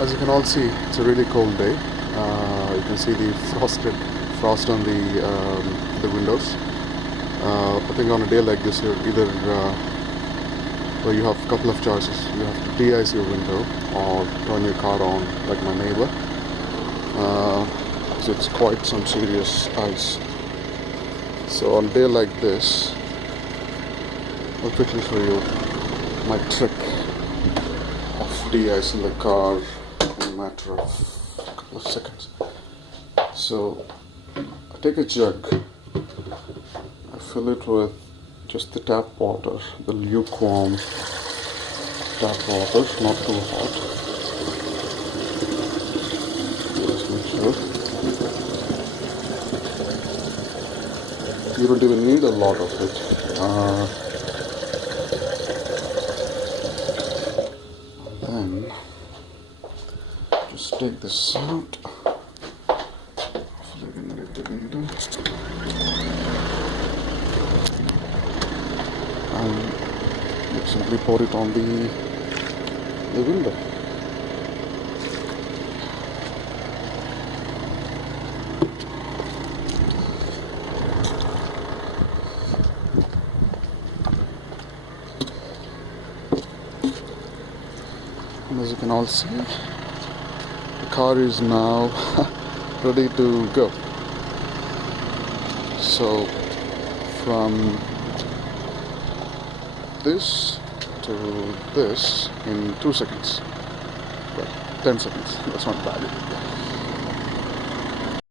As you can all see, it's a really cold day. You can see the frost on the windows. I think on a day like this, you're either well, you have a couple of choices. You have to de-ice your window or turn your car on, like my neighbor. So it's quite some serious ice. So on a day like this, I'll quickly show you my trick of de-icing the car in a matter of a couple of seconds. So I take a jug, I fill it with just the tap water, the lukewarm tap water, not too hot. Just make sure. You don't even need a lot of it. Then just take this out. Hopefully we can get the window. And you simply pour it on the window. And as you can all see, the car is now ready to go. So from this to this in 2 seconds, well, 10 seconds, that's not bad.